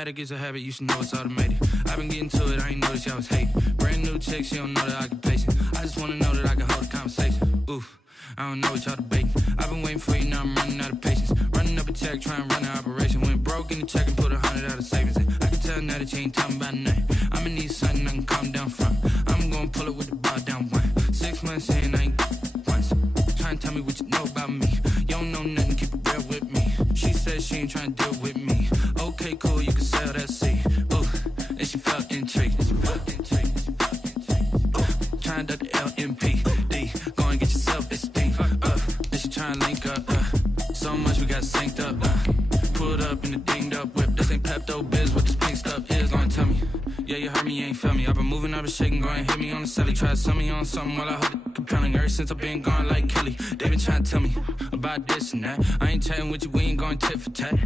automatic is a habit, you should know it's automated. I've been getting to it, I ain't noticed y'all was hating. Brand new chick, she don't know that I can patient. I just wanna know that I can hold a conversation. Oof, I don't know what y'all debating. I've been waiting for you, now I'm running out of patience. Running up a check, trying to run an operation. Went broke in the check and put 100 out of savings in. I can tell now that you ain't talking about nothing. I'ma need something I can calm down from. I'm gonna pull it with the bar down one. 6 months in, I ain't once. Trying to tell me what you know about me. You don't know nothing, keep it real with me. She said she ain't trying to deal with me. Okay, cool, you can sell that seed. Ooh, and she felt intrigued. Trying to duck the LMPD. Go and get yourself esteem. And she trying to link up. So much we got synced up. Pulled up in the dinged up whip. This ain't Pepto Biz, what this pink stuff is. Gonna tell me. Yeah, you heard me, you ain't felt me. I've been moving, I've been shaking, go and hit me on the celly. Try to sell me on something while I hold it compelling. Ever since I've been gone like Kelly, they been trying to tell me about this and that. I ain't chatting with you, we ain't going tit for tat.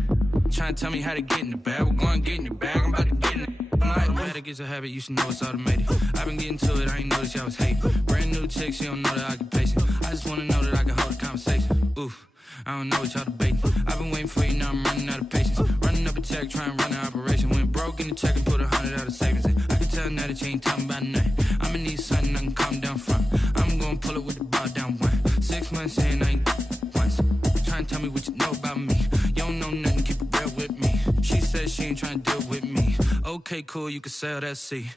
Trying to tell me how to get in the bag. We're going to get in your bag, I'm about to get in it. I'm like, automatic is a habit, you should know it's automated. I've been getting to it, I ain't noticed y'all was hating. Brand new chick, she don't know that I can patient. I just wanna know that I can hold a conversation. Oof, I don't know what y'all debating. I've been waiting for you, now I'm running out of patience. Running up a check, trying to run an operation. Went broke in the check and put 100 out of savings in. I can tell now that you ain't talking about nothing. I'ma need something I can calm down from. I'm gonna pull it with the bar down one. 6 months in, I ain't once. Trying to tell me what you know about me. You don't know nothing, keep it real with me. She said she ain't trying to deal with me. Okay, cool, you can sell that seed.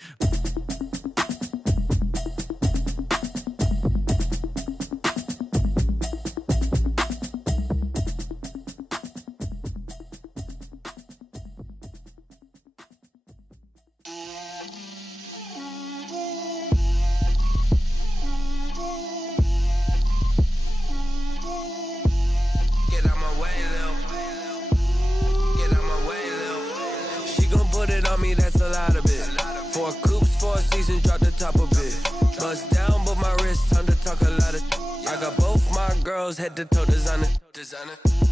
Head to toe designer,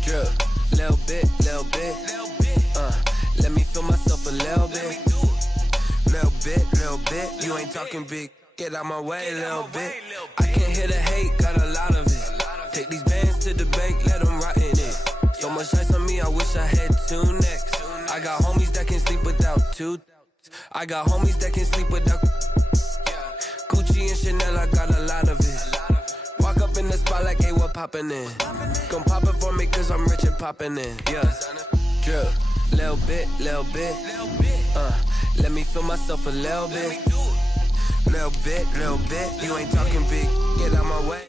drip, little bit, let me feel myself a little bit, you ain't talking big, get out my way, little bit, I can't hear the hate, got a lot of it, take these bands to the bank, let them rot in it, so much ice on me, I wish I had 2 necks, I got homies that can sleep without 2, I got homies that can sleep without, Gucci and Chanel, I got a lot of it. Walk up in the spot like, hey, what poppin' in? Gon' pop it for me cause I'm rich and poppin' in, yeah. Drip, little bit, let me feel myself a little bit. Little bit, you ain't talking big, get out my way.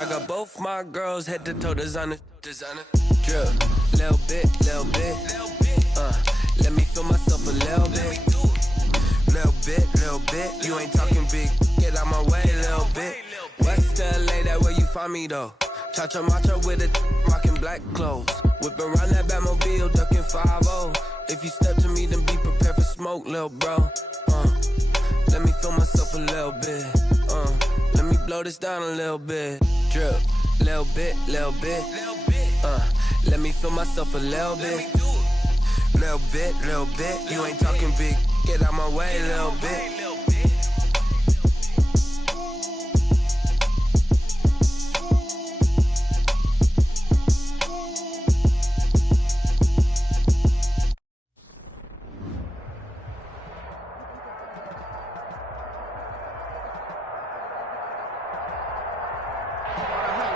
I got both my girls head to toe designer, drip, little bit, let me feel myself a little bit, you ain't talking big, get out my way, little bit, West LA, that where you find me though, cha-cha matcha with a rockin' black clothes, whip around that Batmobile, ducking 5-0, if you step to me, then be prepared for smoke, little bro, let me feel myself a little bit, let me blow this down a little bit, drip, little bit, let me feel myself a little bit, you ain't talking big, get out my way, little bit.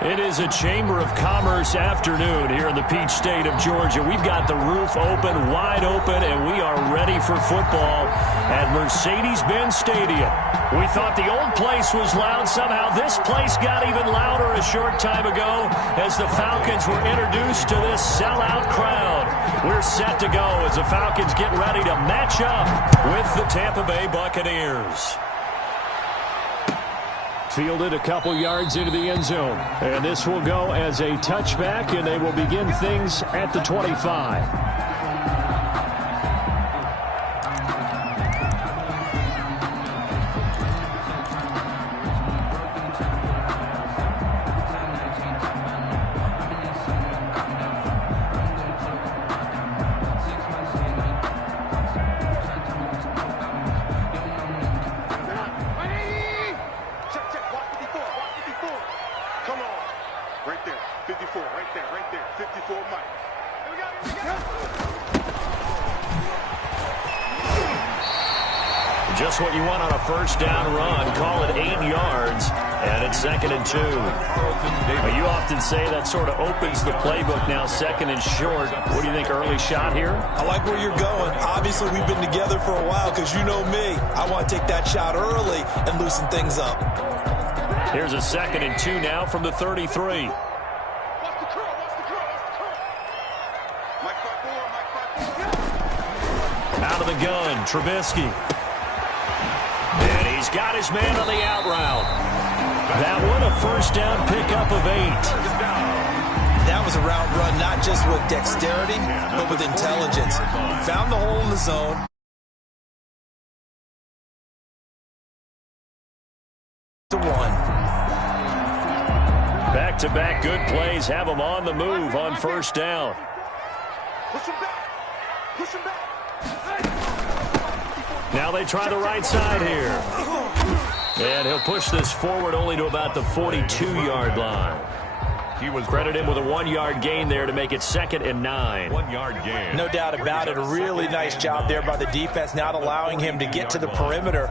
It is a Chamber of Commerce afternoon here in the Peach State of Georgia. We've got the roof open, wide open, and we are ready for football at Mercedes-Benz Stadium. We thought the old place was loud. Somehow this place got even louder a short time ago as the Falcons were introduced to this sellout crowd. We're set to go as the Falcons get ready to match up with the Tampa Bay Buccaneers. Fielded a couple yards into the end zone. And this will go as a touchback, and they will begin things at the 25. 54, right there, 54 Mike. Here we go. Just what you want on a first down run. Call it 8 yards, and it's 2nd and 2. You often say that sort of opens the playbook now, 2nd and short. What do you think, early shot here? I like where you're going. Obviously, we've been together for a while because you know me. I want to take that shot early and loosen things up. Here's a 2nd and 2 now from the 33. Out of the gun, Trubisky. And he's got his man on the out route. That one a first down pickup of 8. That was a route run not just with dexterity, but with intelligence. Found the hole in the zone. To 1. Back-to-back good plays have him on the move on first down. Push him back. Push him back. Now they try the right side here. And he'll push this forward only to about the 42-yard line. He was credited him with a 1-yard gain there to make it 2nd and 9. 1-yard gain. No doubt about it. A really nice job there by the defense, not allowing him to get to the perimeter.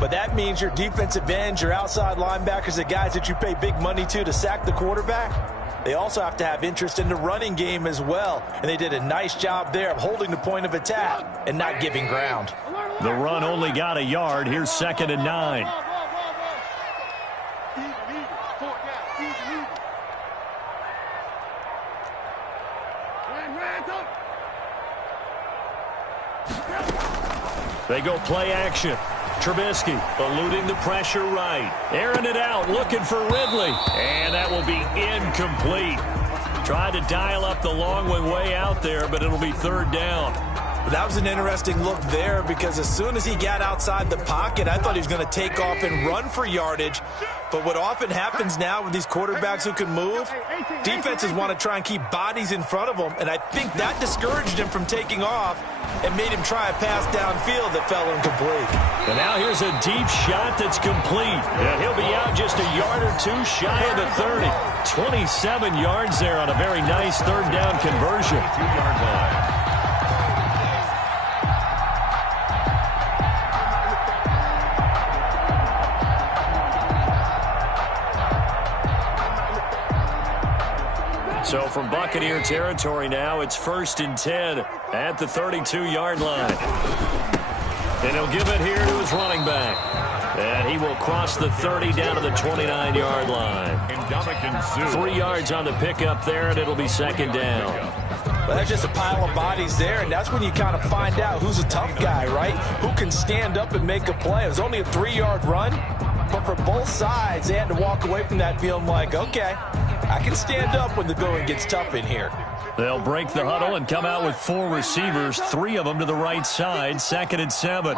But that means your defensive ends, your outside linebackers, the guys that you pay big money to sack the quarterback, they also have to have interest in the running game as well. And they did a nice job there of holding the point of attack and not giving ground. The run only got a yard. Here's 2nd and 9. They go play action. Trubisky eluding the pressure right. Airing it out, looking for Ridley. And that will be incomplete. Tried to dial up the long one way out there, but it'll be 3rd down. That was an interesting look there because as soon as he got outside the pocket, I thought he was going to take off and run for yardage. But what often happens now with these quarterbacks who can move, defenses want to try and keep bodies in front of them, and I think that discouraged him from taking off and made him try a pass downfield that fell incomplete. And now here's a deep shot that's complete. And he'll be out just a yard or two shy of the 30. 27 yards there on a very nice 3rd down conversion. 2-yard line. So from Buccaneer territory now, it's 1st and 10 at the 32-yard line. And he'll give it here to his running back. And he will cross the 30 down to the 29-yard line. 3 yards on the pickup there, and it'll be 2nd down. Well, that's just a pile of bodies there, and that's when you kind of find out who's a tough guy, right? Who can stand up and make a play. It was only a 3-yard run, but for both sides, they had to walk away from that feeling like, okay, I can stand up when the going gets tough in here. They'll break the huddle and come out with 4 receivers, 3 of them to the right side, 2nd and 7.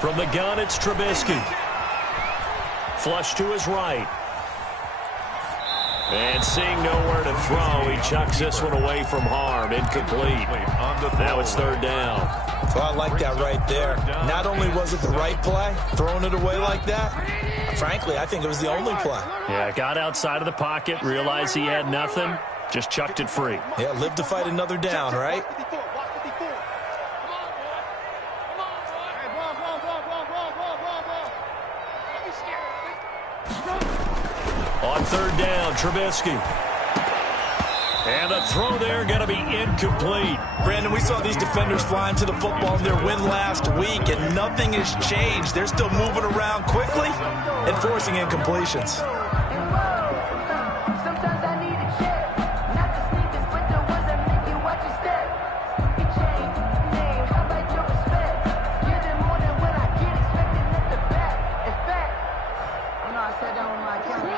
From the gun, it's Trubisky. Flush to his right. And seeing nowhere to throw, he chucks this one away from harm. Incomplete. Now it's 3rd down. Well, I like that right there. Not only was it the right play, throwing it away like that, frankly, I think it was the only play. Yeah, got outside of the pocket, realized he had nothing, just chucked it free. Yeah, live to fight another down, right? On 3rd down, Trubisky. And the throw there going to be incomplete. Brandon, we saw these defenders flying to the football in their win last week, and nothing has changed. They're still moving around quickly and forcing incompletions.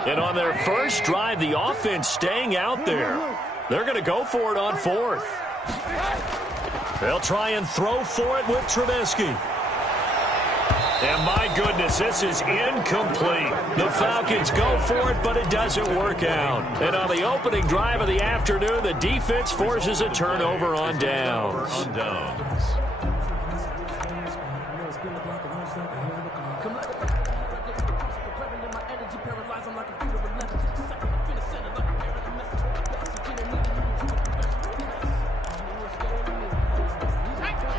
And on their first drive, the offense staying out there. They're going to go for it on 4th. They'll try and throw for it with Trubisky. And my goodness, this is incomplete. The Falcons go for it, but it doesn't work out. And on the opening drive of the afternoon, the defense forces a turnover on downs.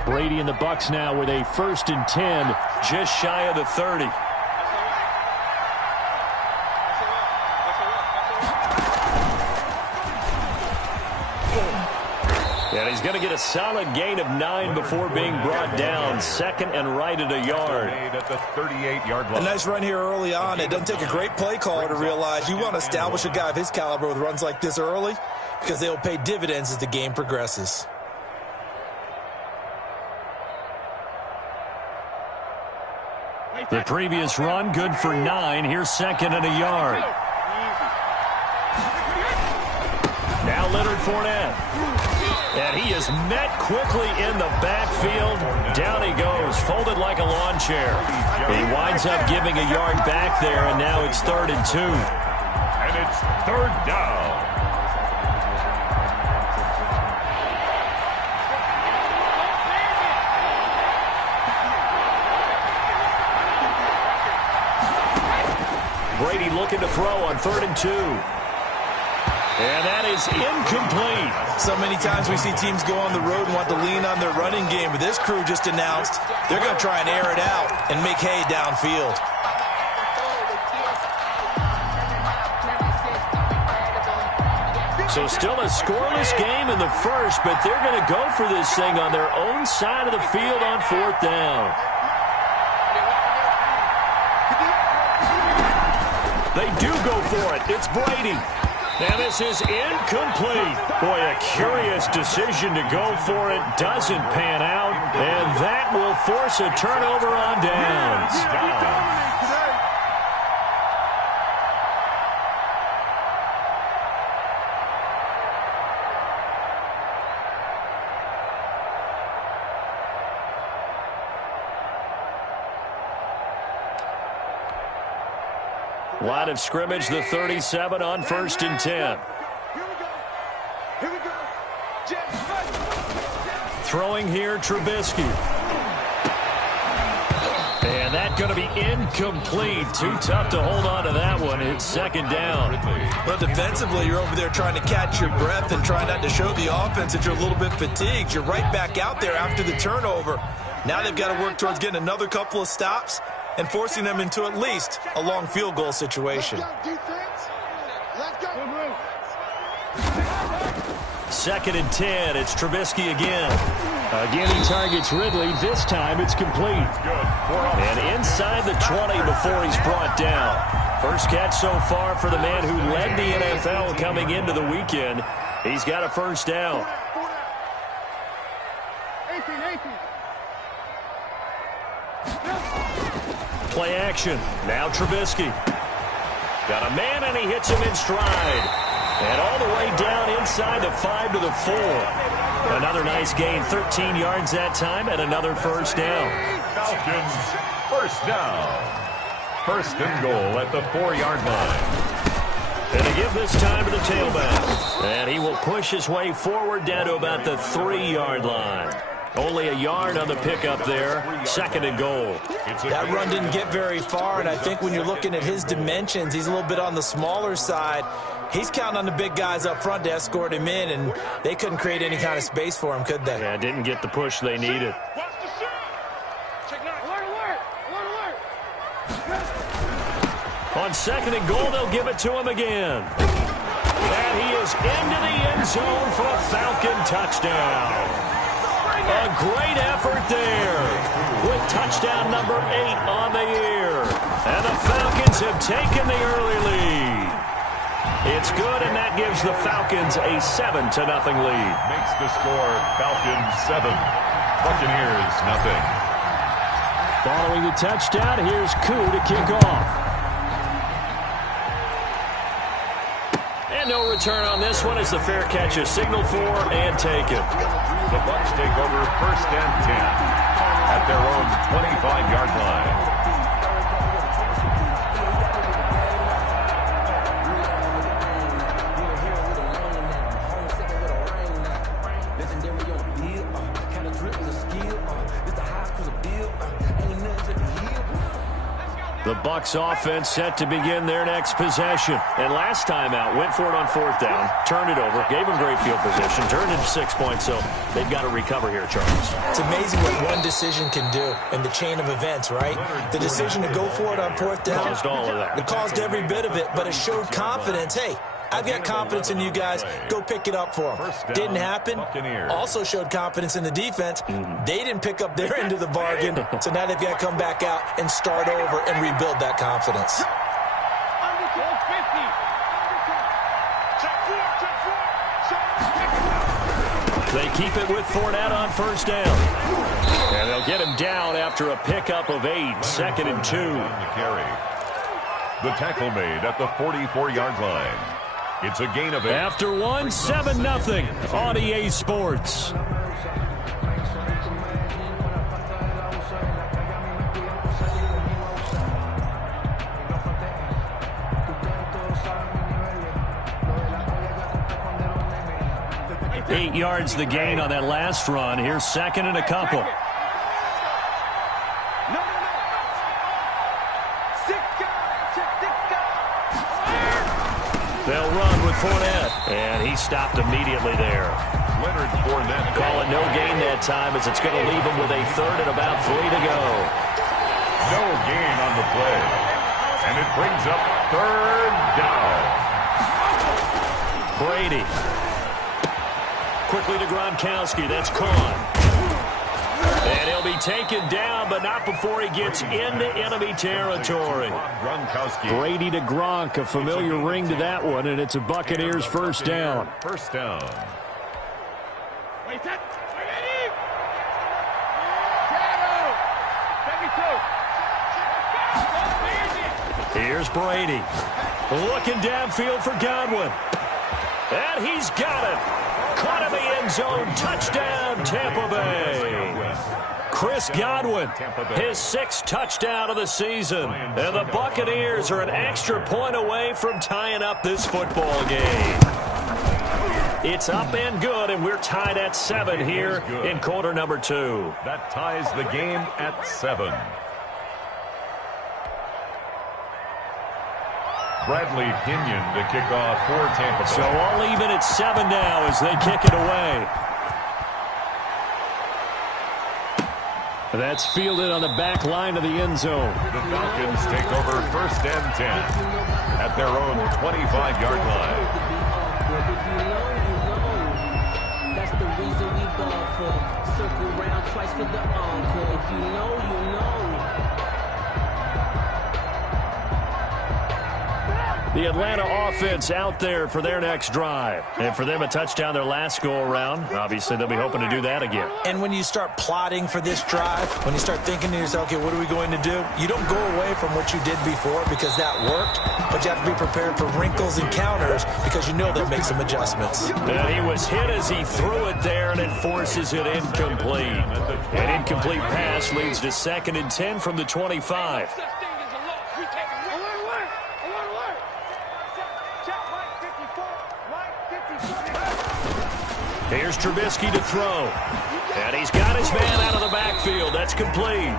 Brady and the Bucs now with a 1st and 10, just shy of the 30. And he's going to get a solid gain of 9 before being brought down. 2nd and right at a yard. At the 38-yard line. A nice run here early on. It doesn't take a great play caller to realize you want to establish a guy of his caliber with runs like this early because they will pay dividends as the game progresses. The previous run, good for 9. Here's 2nd and a yard. Now Leonard Fournette. And he is met quickly in the backfield. Down he goes, folded like a lawn chair. He winds up giving a yard back there, and now it's 3rd and 2. And it's 3rd down. Brady looking to throw on 3rd and 2. And that is incomplete. So many times we see teams go on the road and want to lean on their running game, but this crew just announced they're going to try and air it out and make hay downfield. So still a scoreless game in the first, but they're going to go for this thing on their own side of the field on 4th down. They do go for it. It's Brady. And this is incomplete. Boy, a curious decision to go for it. Doesn't pan out. And that will force a turnover on downs. Line of scrimmage, the 37 on 1st and 10. Here we go. Throwing here, Trubisky. And that going to be incomplete. Too tough to hold on to that one. It's 2nd down. Well, defensively, you're over there trying to catch your breath and trying not to show the offense that you're a little bit fatigued. You're right back out there after the turnover. Now they've got to work towards getting another couple of stops and forcing them into at least a long field goal situation. Let's go, defense. Let's go. 2nd and 10. It's Trubisky again. Again, he targets Ridley. This time it's complete. And inside the 20 before he's brought down. First catch so far for the man who led the NFL coming into the weekend. He's got a 1st down. 18. Play action. Now Trubisky. Got a man, and he hits him in stride. And all the way down inside the 5 to the 4. Another nice gain, 13 yards that time, and another 1st down. Falcons, 1st down. 1st and goal at the 4-yard line. And to give this time to the tailback. And he will push his way forward down to about the 3-yard line. Only a yard on the pickup there. 2nd and goal. That run didn't get very far, and I think when you're looking at his dimensions, he's a little bit on the smaller side. He's counting on the big guys up front to escort him in, and they couldn't create any kind of space for him, could they? Yeah, didn't get the push they needed. Watch the shot. Check now. Alert. On 2nd and goal, they'll give it to him again. And he is into the end zone for a Falcon touchdown. A great effort there with touchdown number 8 on the year. And the Falcons have taken the early lead. It's good, and that gives the Falcons a 7-0 lead. Makes the score Falcons 7, Buccaneers 0. Following the touchdown, here's Koo to kick off. And no return on this one as the fair catch is signaled for and taken. The Bucs take over 1st and 10 at their own 25-yard line. The Bucs offense set to begin their next possession. And last time out, went for it on 4th down, turned it over, gave them great field position, turned into 6 points, so they've got to recover here, Charles. It's amazing what one decision can do in the chain of events, right? The decision to go for it on 4th down. Caused all of that. It caused every bit of it, but it showed confidence. Hey, I've got confidence in you guys. Go pick it up for them. Didn't happen. Also showed confidence in the defense. They didn't pick up their end of the bargain, so now they've got to come back out and start over and rebuild that confidence. They keep it with Fournette on 1st down. And they'll get him down after a pickup of 8, 2nd and 2. The tackle made at the 44-yard line. It's a gain of 8. After 1, 7-0 on EA Sports. Eight yards the gain on that last run. Here's 2nd and a couple. They'll run with Fournette, and he stopped immediately there. Leonard Fournette. Call it no gain that time, as it's going to leave him with a 3rd and about 3 to go. No gain on the play. And it brings up 3rd down. Brady. Quickly to Gronkowski. That's Kahn. And he'll be taken down, but not before he gets into enemy territory. Brady to Gronk, a familiar ring to that one, and it's a Buccaneers 1st down. 1st down. Here's Brady. Looking downfield for Godwin. And he's got it. Caught in the end zone. Touchdown, Tampa Bay. Chris Godwin, his 6th touchdown of the season. And the Buccaneers are an extra point away from tying up this football game. It's up and good, and we're tied at 7 here in quarter number 2. That ties the game at 7. Bradley Pinion to kick off for Tampa Bay. So all even at 7 now as they kick it away. That's fielded on the back line of the end zone. The Falcons take over 1st and 10 at their own 25-yard line. That's the reason we ball for. Circle round twice for the encore. If you know, you know. The Atlanta offense out there for their next drive. And for them, a touchdown their last go-around. Obviously, they'll be hoping to do that again. And when you start plotting for this drive, when you start thinking to yourself, okay, what are we going to do? You don't go away from what you did before because that worked, but you have to be prepared for wrinkles and counters because you know they'll make some adjustments. And he was hit as he threw it there, and it forces it incomplete. An incomplete pass leads to 2nd and 10 from the 25. Here's Trubisky to throw. And he's got his man out of the backfield. That's complete.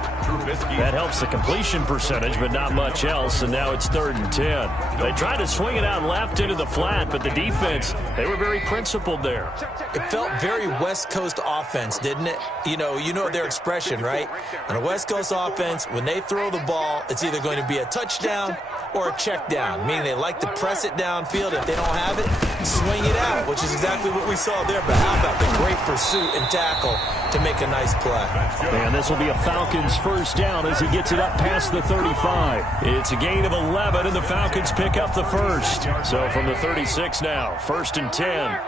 That helps the completion percentage, but not much else. And now it's 3rd and 10. They tried to swing it out left into the flat, but the defense, they were very principled there. It felt very West Coast offense, didn't it? You know their expression, right? On a West Coast offense, when they throw the ball, it's either going to be a touchdown or a check down, meaning they like to press it downfield. If they don't have it, swing it out, which is exactly what we saw there. But how about the great pursuit and tackle to make a nice play? And this will be a Falcons 1st down as he gets it up past the 35. It's a gain of 11, and the Falcons pick up the 1st. So from the 36 now, 1st and 10.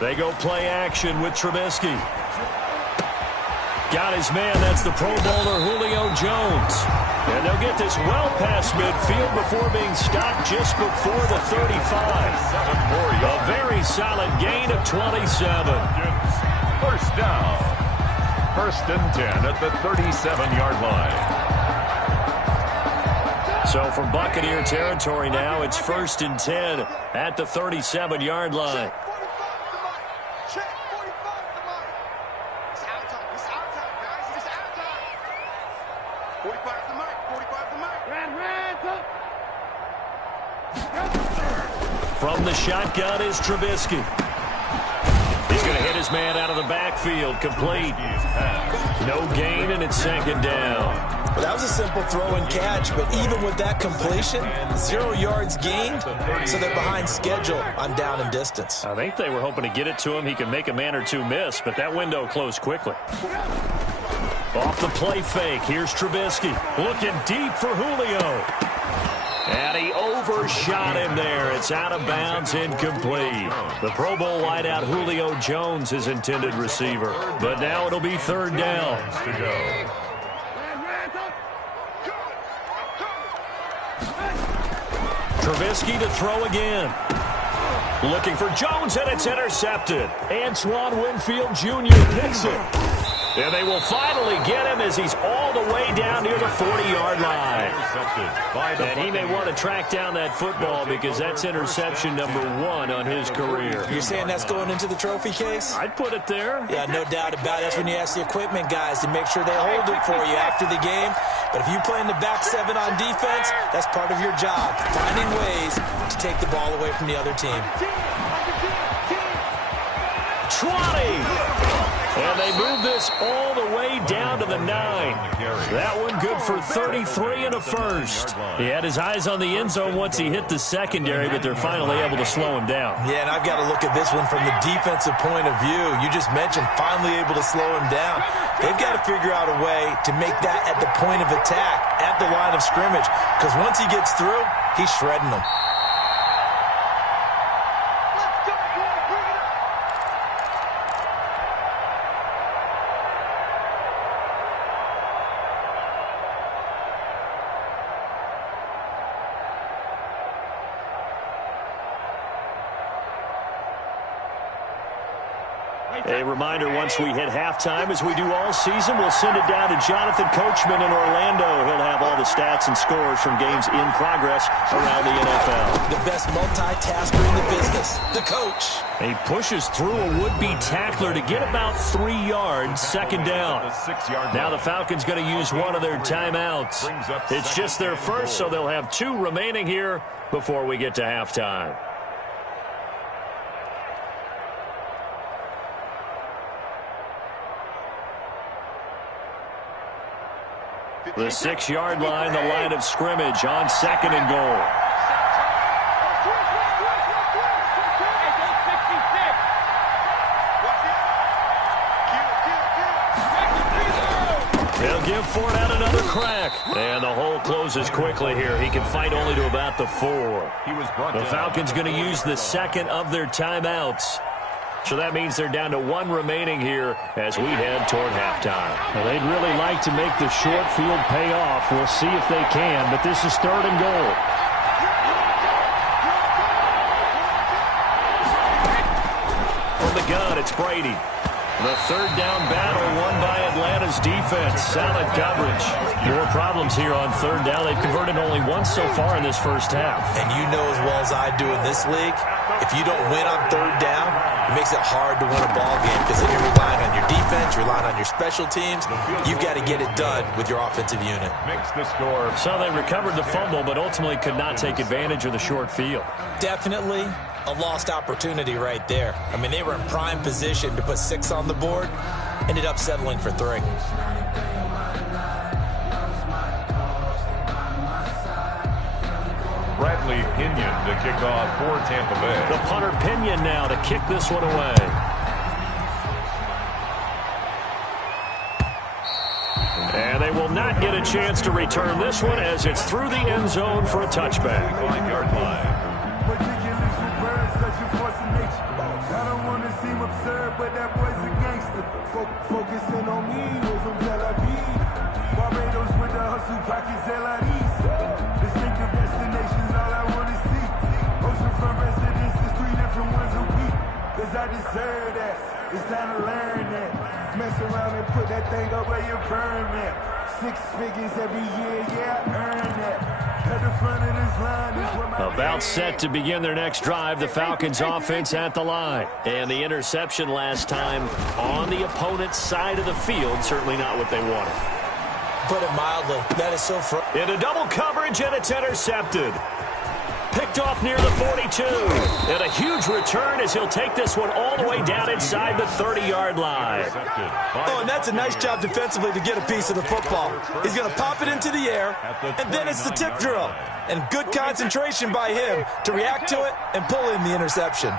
They go play action with Trubisky. Got his man. That's the Pro Bowler Julio Jones. And they'll get this well past midfield before being stopped just before the 35. A very solid gain of 27. 1st down. 1st and 10 at the 37-yard line. So from Buccaneer territory now, it's 1st and 10 at the 37-yard line. From the shotgun is Trubisky. He's going to hit his man out of the backfield. Complete. No gain, and it's second down. Well, that was a simple throw and catch, but even with that completion, 0 yards gained, so they're behind schedule on down and distance. I think they were hoping to get it to him. He could make a man or two miss, but that window closed quickly. Off the play fake, here's Trubisky. Looking deep for Julio. And he overshot him there. It's out of bounds, incomplete. The Pro Bowl wideout Julio Jones, his intended receiver. But now it'll be third down. Trubisky to throw again. Looking for Jones, and it's intercepted. Antoine Winfield Jr. picks it. And they will finally get him as he's all the way down near the 40-yard line. And he may want to track down that football because that's interception number 1 on his career. You're saying that's going into the trophy case? I'd put it there. Yeah, no doubt about it. That's when you ask the equipment guys to make sure they hold it for you after the game. But if you play in the back 7 on defense, that's part of your job, finding ways to take the ball away from the other team. 20! And they move this all the way down to the 9. That one good for 33 and a first. He had his eyes on the end zone once he hit the secondary, but they're finally able to slow him down. Yeah, and I've got to look at this one from the defensive point of view. You just mentioned finally able to slow him down. They've got to figure out a way to make that at the point of attack, at the line of scrimmage, because once he gets through, he's shredding them. A reminder, once we hit halftime, as we do all season, we'll send it down to Jonathan Coachman in Orlando. He'll have all the stats and scores from games in progress around the NFL. The best multitasker in the business, the coach. He pushes through a would-be tackler to get about 3 yards, second down. Now the Falcons going to use one of their timeouts. It's just their first, so they'll have 2 remaining here before we get to halftime. The 6-yard line, the line of scrimmage on second and goal. They'll give Ford out another crack. And the hole closes quickly here. He can fight only to about the 4. The Falcons going to use the second of their timeouts. So that means they're down to 1 remaining here as we head toward halftime. Well, they'd really like to make the short field pay off. We'll see if they can, but this is third and goal. From the gun, it's Brady. The third down battle won by Atlanta's defense. Solid coverage. More problems here on third down. They've converted only once so far in this first half. And you know as well as I do in this league, if you don't win on third down, it makes it hard to win a ball game because then you're relying on your defense, you're relying on your special teams. You've got to get it done with your offensive unit. Makes the score. So they recovered the fumble, but ultimately could not take advantage of the short field. Definitely a lost opportunity right there. I mean, they were in prime position to put 6 on the board, ended up settling for 3. Bradley Pinion to kick off for Tampa Bay. The punter Pinion now to kick this one away. And they will not get a chance to return this one as it's through the end zone for a touchback. 5-yard line. I don't want to seem absurd, but that boy's a gangster. Focusing on me, we're from Tel Aviv. Barbados with the hustle, pockets LREs. Distinctive destinations, all I want to see. Oceanfront residences, 3 different ones a week. Cause I deserve that. It's time to learn that. Mess around and put that thing up where you burn that. 6 figures every year, yeah, I earn that. At the front of this line is where my About set to begin their next drive, the Falcons offense at the line. And the interception last time on the opponent's side of the field, certainly not what they wanted. Put it mildly, that is so frustrating. Into double coverage, and it's intercepted. picked off near the 42. And a huge return as he'll take this one all the way down inside the 30-yard line. Oh, and that's a nice job defensively to get a piece of the football. He's going to pop it into the air, and then it's the tip drill. And good concentration by him to react to it and pull in the interception.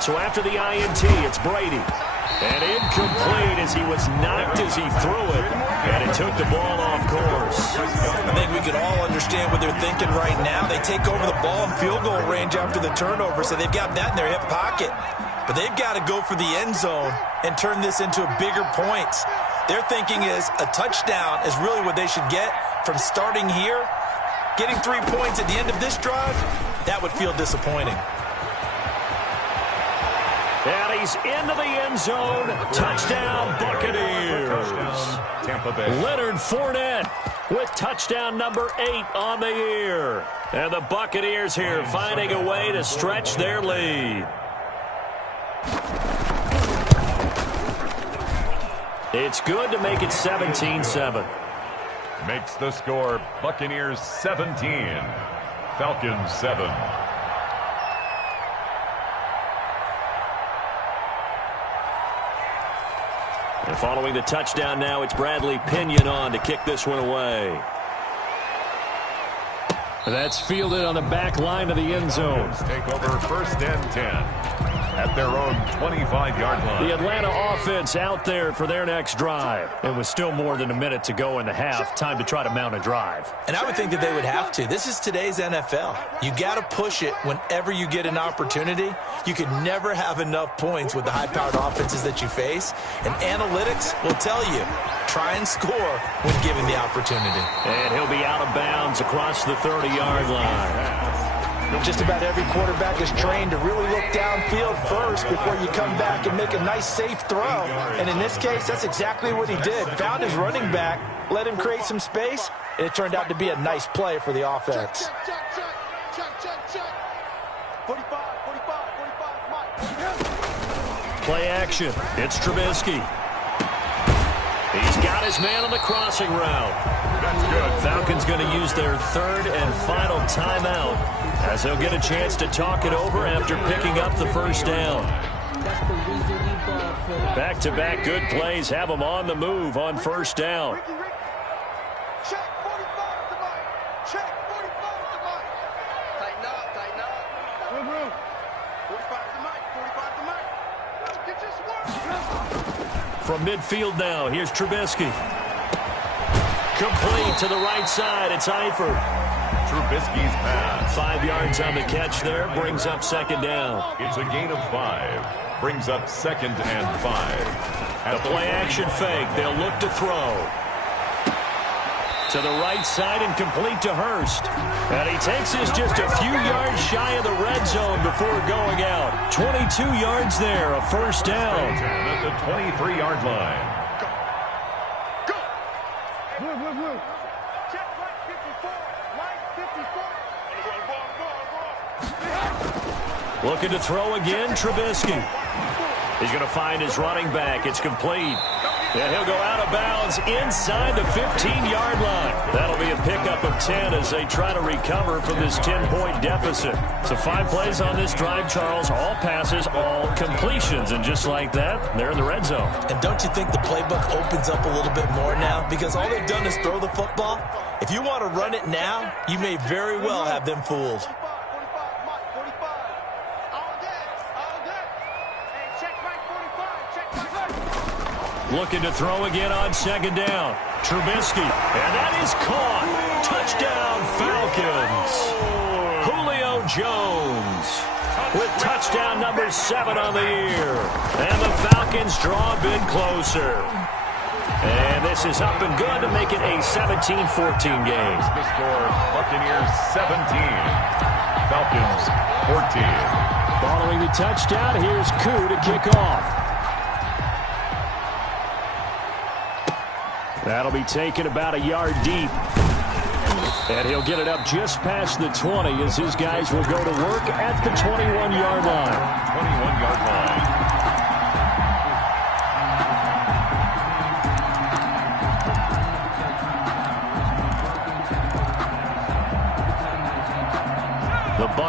So after the INT, it's Brady. And incomplete as he was knocked as he threw it. And it took the ball off course. I think we can all understand what they're thinking right now. They take over the ball in field goal range after the turnover, so they've got that in their hip pocket. But they've got to go for the end zone and turn this into bigger points. Their thinking is a touchdown is really what they should get from starting here. Getting 3 points at the end of this drive, that would feel disappointing. And he's into the end zone. Touchdown, Buccaneers. Tampa Bay. Leonard Fournette with touchdown number 8 on the year. And the Buccaneers here finding a way to stretch their lead. It's good to make it 17-7. Makes the score Buccaneers 17, Falcons 7. And following the touchdown now, it's Bradley Pinion on to kick this one away. That's fielded on the back line of the end zone. Take over 1st and 10 at their own 25-yard line. The Atlanta offense out there for their next drive. It was still more than a minute to go in the half. Time to try to mount a drive. And I would think that they would have to. This is today's NFL. You got to push it whenever you get an opportunity. You could never have enough points with the high-powered offenses that you face. And analytics will tell you, try and score when given the opportunity. And he'll be out of bounds across the 30-yard line. Just about every quarterback is trained to really look downfield first before you come back and make a nice, safe throw. And in this case, that's exactly what he did. Found his running back, let him create some space, and it turned out to be a nice play for the offense. Play action. It's Trubisky. He's got his man on the crossing route. That's good. Falcons going to use their 3rd and final timeout as they'll get a chance to talk it over after picking up the first down. Back-to-back good plays have them on the move on first down. Check 45 to Mike. Check 45 to Mike. Tighten up. Good room. 45 to Mike. 45 to Mike. Get this work. From midfield now, here's Trubisky. Complete to the right side. It's Eifert. Trubisky's pass. 5 yards on the catch there. Brings up 2nd down. It's a gain of 5. Brings up 2nd and 5. The play action fake. They'll look to throw. To the right side and complete to Hurst. And he takes this just a few yards shy of the red zone before going out. 22 yards there, a first down. At the 23-yard line. Check right 54. Right 54. Looking to throw again, Trubisky. He's going to find his running back. It's complete. And he'll go out of bounds inside the 15-yard line. That'll be a pickup of 10 as they try to recover from this 10-point deficit. So 5 plays on this drive, Charles. All passes, all completions. And just like that, they're in the red zone. And don't you think the playbook opens up a little bit more now? Because all they've done is throw the football. If you want to run it now, you may very well have them fooled. 45, Mike, 45. All day. Hey, check right 45. Check right. Looking to throw again on 2nd down. Trubisky. And that is caught. Touchdown, Falcons. Julio Jones with touchdown number 7 on the year. And the Falcons draw a bit closer. And this is up and good to make it a 17-14 game. The score, Buccaneers 17, Falcons 14. Following the touchdown, here's Koo to kick off. That'll be taken about a yard deep. And he'll get it up just past the 20 as his guys will go to work at the 21-yard line. 21-yard line.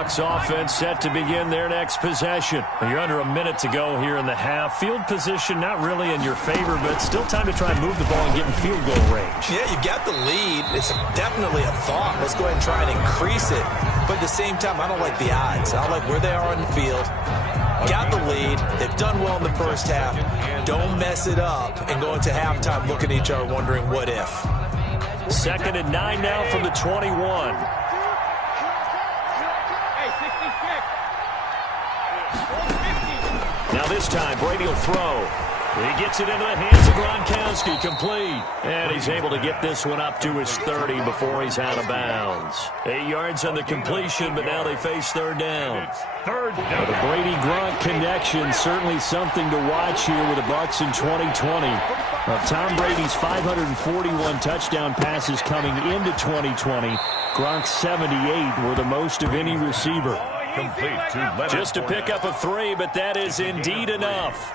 Bucs offense set to begin their next possession. You're under a minute to go here in the half. Field position not really in your favor, but still time to try and move the ball and get in field goal range. Yeah, you got the lead. It's definitely a thought. Let's go ahead and try and increase it. But at the same time, I don't like the odds. I don't like where they are on the field. Got the lead. They've done well in the first half. Don't mess it up and go into halftime looking at each other wondering what if. 2nd and 9 now from the 21. Now this time, Brady will throw. He gets it into the hands of Gronkowski, complete. And he's able to get this one up to his 30 before he's out of bounds. 8 yards on the completion, but now they face third down. Third down. The Brady-Gronk connection, certainly something to watch here with the Bucs in 2020. Of Tom Brady's 541 touchdown passes coming into 2020, Gronk's 78 were the most of any receiver. Complete to Leonard. Just to pick up a 3, but that is indeed enough.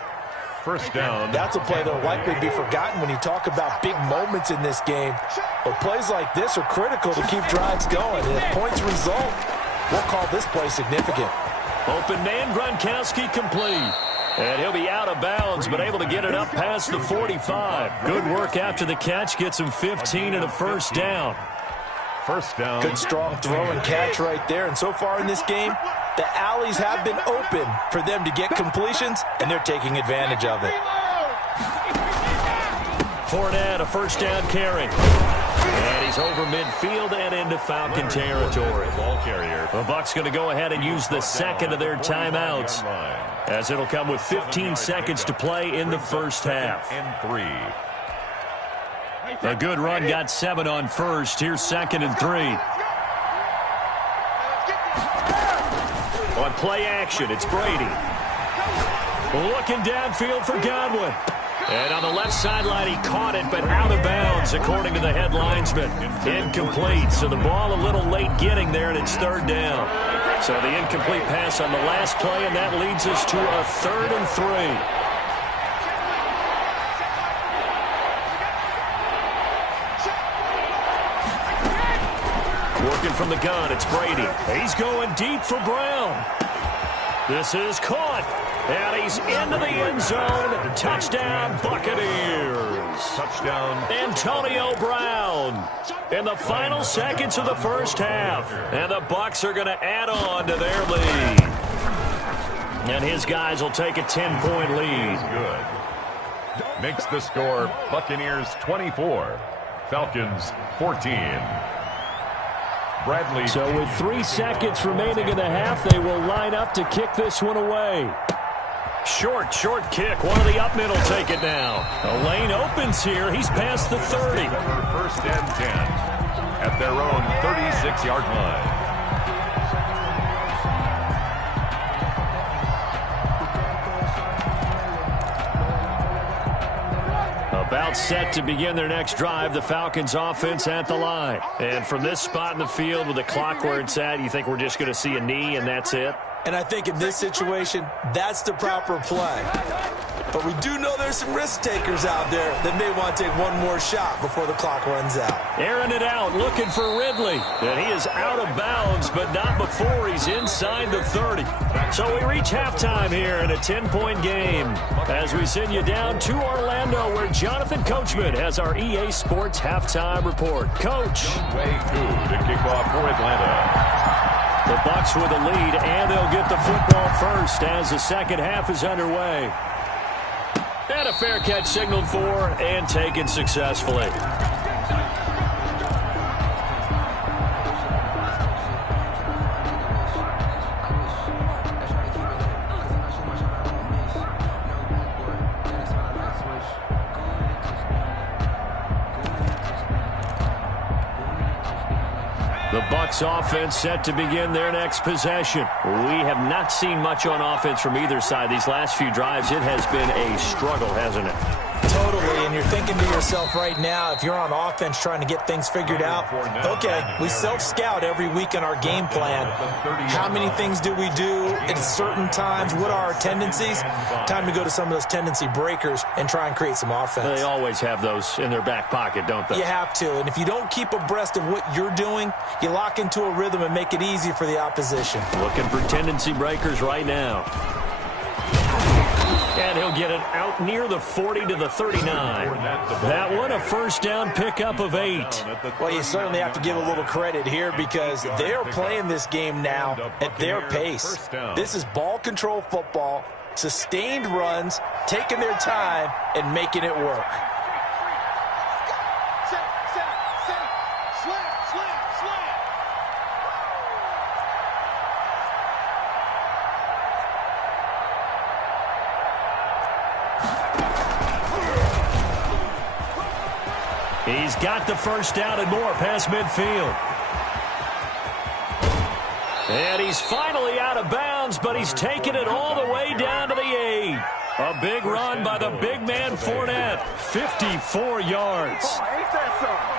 First down. That's a play that will likely be forgotten when you talk about big moments in this game. But plays like this are critical to keep drives going. And if points result, we'll call this play significant. Open man, Gronkowski complete. And he'll be out of bounds, but able to get it up past the 45. Good work after the catch. Gets him 15 and a first down. First down. Good strong throw and catch right there. And so far in this game, the alleys have been open for them to get completions, and they're taking advantage of it. Fournette, a first down carry. And he's over midfield and into Falcon territory. Ball carrier. The Bucs going to go ahead and use the second of their timeouts, as it'll come with 15 seconds to play in the first half. And 3. A good run got 7 on first. Here's 2nd and 3. On play action, it's Brady. Looking downfield for Godwin. And on the left sideline, he caught it, but out of bounds, according to the head linesman. Incomplete, so the ball a little late getting there, and it's third down. So the incomplete pass on the last play, and that leads us to a 3rd and 3. Working from the gun, it's Brady. He's going deep for Brown. This is caught. And he's into the end zone. Touchdown, Buccaneers. Touchdown, Antonio Brown. In the final seconds of the first half. And the Bucs are going to add on to their lead. And his guys will take a 10-point lead. good. Makes the score Buccaneers 24, Falcons 14. Bradley. So with 3 seconds remaining in the half, they will line up to kick this one away. Short kick. One of the up middle take it now. A lane opens here. He's past the 30. First and 10 at their own 36-yard line. About set to begin their next drive, the Falcons offense at the line. And from this spot in the field with the clock where it's at, you think we're just going to see a knee and that's it? And I think in this situation, that's the proper play. But we do know there's some risk takers out there that may want to take one more shot before the clock runs out. Airing it out, looking for Ridley. And he is out of bounds, but not before he's inside the 30. So we reach halftime here in a 10-point game as we send you down to Orlando, where Jonathan Coachman has our EA Sports halftime report. Coach. Way to kick off for Atlanta. The Bucs with a lead, and they'll get the football first as the second half is underway. And a fair catch signaled for and taken successfully. The Bucs offense set to begin their next possession. We have not seen much on offense from either side these last few drives. It has been a struggle, hasn't it? Totally, and you're thinking to yourself right now, if you're on offense trying to get things figured out, okay, we self-scout every week in our game plan. How many things do we do at certain times, what are our tendencies? Time to go to some of those tendency breakers and try and create some offense. They always have those in their back pocket, don't they? You have to, and if you don't keep abreast of what you're doing, you lock into a rhythm and make it easy for the opposition. Looking for tendency breakers right now. And he'll get it out near the 40 to the 39. That one, a first down pickup of 8. Well, you certainly have to give a little credit here because they're playing this game now at their pace. This is ball control football, sustained runs, taking their time, and making it work. He's got the first down and more past midfield. And he's finally out of bounds, but he's taken it all the way down to the 8. A big run by the big man Fournette. 54 yards. Ain't that something?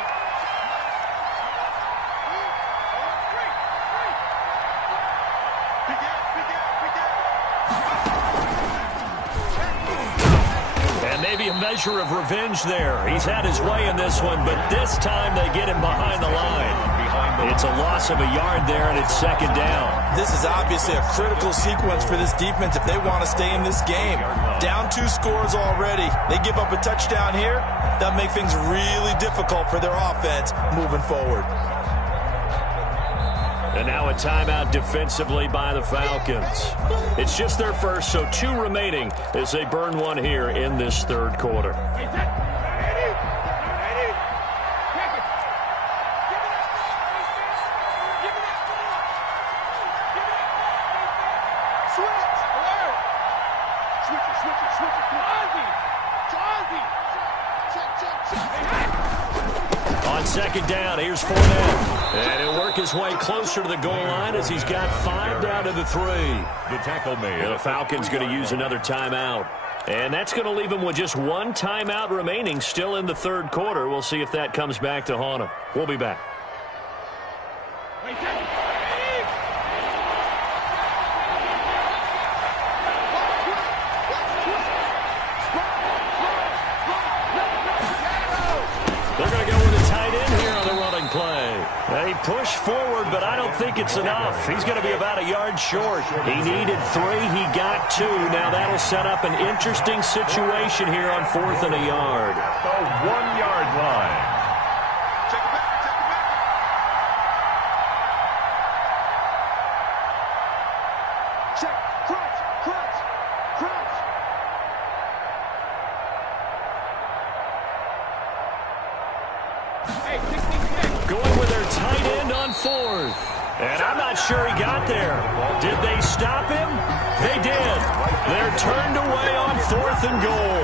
Maybe a measure of revenge there. He's had his way in this one, but this time they get him behind the line. It's a loss of a yard there, and it's second down. This is obviously a critical sequence for this defense if they want to stay in this game. Down 2 scores already. They give up a touchdown here. That'll make things really difficult for their offense moving forward. And now a timeout defensively by the Falcons. It's just their first, so 2 remaining as they burn one here in this third quarter. On second down, here's Fournette. And he'll work his way closer to the goal line as he's got 5 down to the 3. The tackle made. And the Falcons going to use another timeout. And that's going to leave him with just 1 timeout remaining still in the third quarter. We'll see if that comes back to haunt him. We'll be back. They're going to go with a tight end here on the running play. He pushed forward, but I don't think it's enough. He's going to be about a yard short. He needed 3. He got 2. Now that'll set up an interesting situation here on 4th and a yard. The 1-yard line. Going with their tight end on 4th. And I'm not sure he got there. Did they stop him? They did. They're turned away on 4th and goal.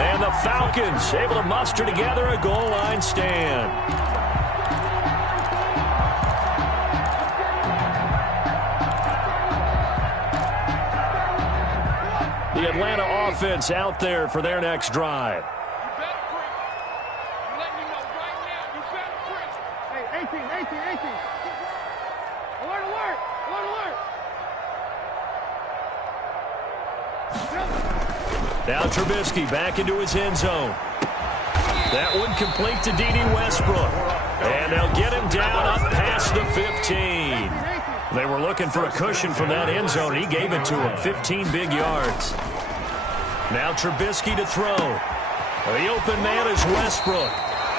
And the Falcons able to muster together a goal line stand. The Atlanta offense out there for their next drive. Now Trubisky back into his end zone. That one complete to D.D. Westbrook. And they'll get him down up past the 15. They were looking for a cushion from that end zone. He gave it to him. 15 big yards. Now Trubisky to throw. The open man is Westbrook.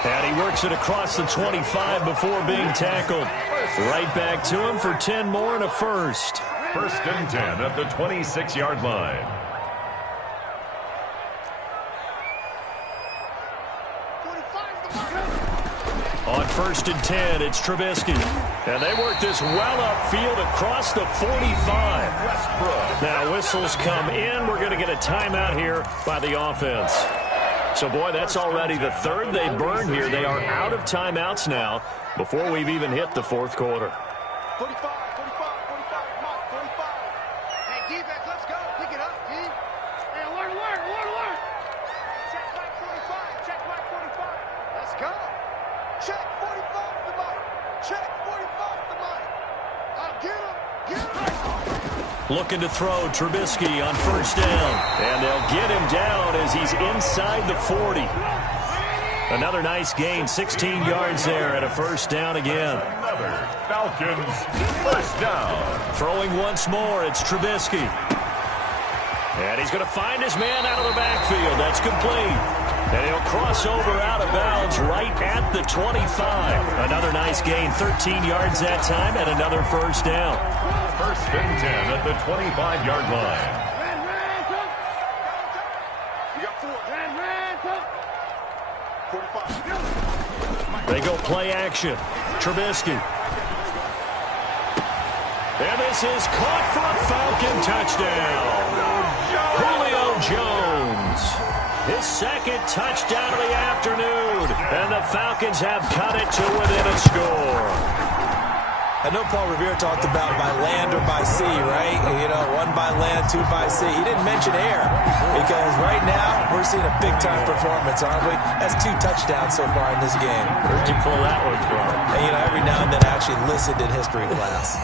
And he works it across the 25 before being tackled. Right back to him for 10 more and a first. 1st and 10 at the 26-yard line. On 1st and 10, it's Trubisky. And they work this well upfield across the 45. Westbrook. Now whistles come in. We're going to get a timeout here by the offense. So, boy, that's already the 3rd they burned here. They are out of timeouts now before we've even hit the 4th quarter. 45, 45, 45, come on, 45. Hey, defense, let's go. Pick it up, D. Hey, alert, alert, alert, alert. Check flag 45, check flag 45. Let's go. Check 45 to Mike. Check 45 to Mike. I'll get him, get him. Looking to throw. Trubisky on first down. And they'll get him down as he's inside the 40. Another nice gain. 16 yards there and a first down again. Another Falcons first down. Throwing once more. It's Trubisky. And he's going to find his man out of the backfield. That's complete. And he'll cross over out of bounds right at the 25. Another nice gain. 13 yards that time and another first down. First and 10 at the 25-yard line. They go play action. Trubisky. And this is caught for a Falcon touchdown. Julio Jones. His second touchdown of the afternoon. And the Falcons have cut it to within a score. I know Paul Revere talked about by land or by sea, right? You know, one by land, two by sea. He didn't mention air because right now we're seeing a big-time performance, aren't we? That's 2 touchdowns so far in this game. Where'd you pull that one from? And, you know, every now and then I actually listened in history class.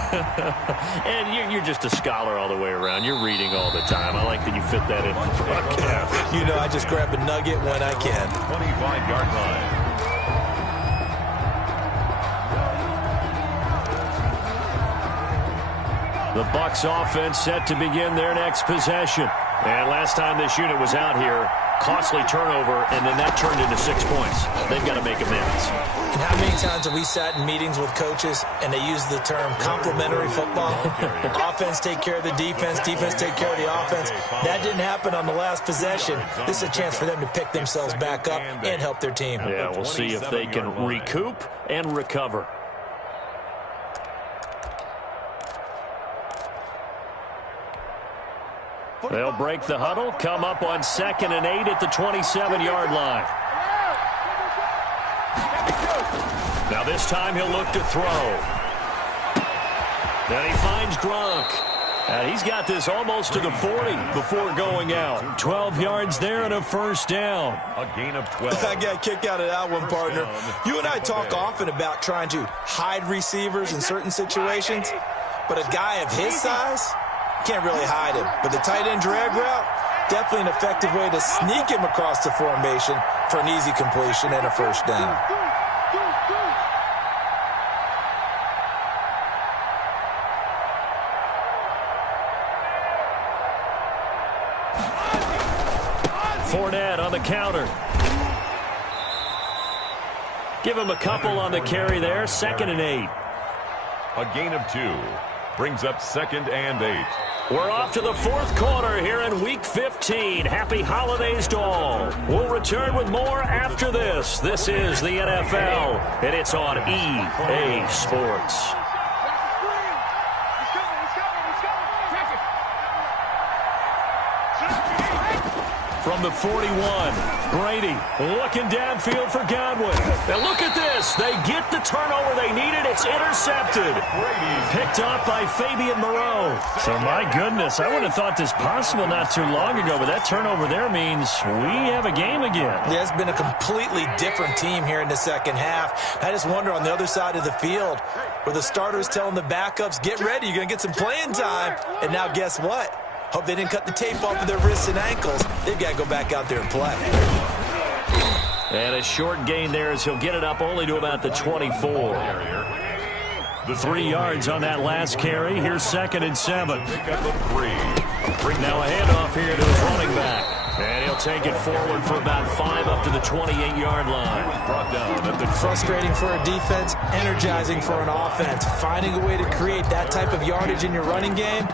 And you're just a scholar all the way around. You're reading all the time. I like that you fit that in the broadcast. You know, I just grab a nugget when I can. 25-yard line. The Bucs offense set to begin their next possession. And last time this unit was out here, costly turnover, and then that turned into 6 points. They've got to make amends. And how many times have we sat in meetings with coaches and they use the term complementary football? Offense take care of the defense, defense take care of the offense. That didn't happen on the last possession. This is a chance for them to pick themselves back up and help their team. Yeah, we'll see if they can recoup and recover. They'll break the huddle, come up on 2nd and 8 at the 27-yard line. Now this time he'll look to throw. Then he finds Gronk. And he's got this almost to the 40 before going out. 12 yards there and a first down. A gain of 12. I got a kick out of that one, partner. You and I talk often about trying to hide receivers in certain situations, but a guy of his size can't really hide him. But the tight end drag route, definitely an effective way to sneak him across the formation for an easy completion and a first down. Fournette on the counter. Give him a couple on the carry there. 2nd and 8. A gain of 2. Brings up 2nd and 8. We're off to the 4th quarter here in Week 15. Happy holidays to all. We'll return with more after this. This is the NFL, and it's on EA Sports. From the 41, Brady looking downfield for Godwin. Now look at this. They get the turnover they needed. It's intercepted. Picked up by Fabian Moreau. So my goodness, I would have thought this possible not too long ago, but that turnover there means we have a game again. Yeah, it's been a completely different team here in the second half. I just wonder on the other side of the field where the starters telling the backups, get ready, you're going to get some playing time. And now guess what? Hope they didn't cut the tape off of their wrists and ankles. They've got to go back out there and play. And a short gain there as he'll get it up only to about the 24. The 3 yards on that last carry. Here's 2nd and 7. Now a handoff here to his running back. And he'll take it forward for about 5 up to the 28-yard line. Frustrating for a defense, energizing for an offense. Finding a way to create that type of yardage in your running game,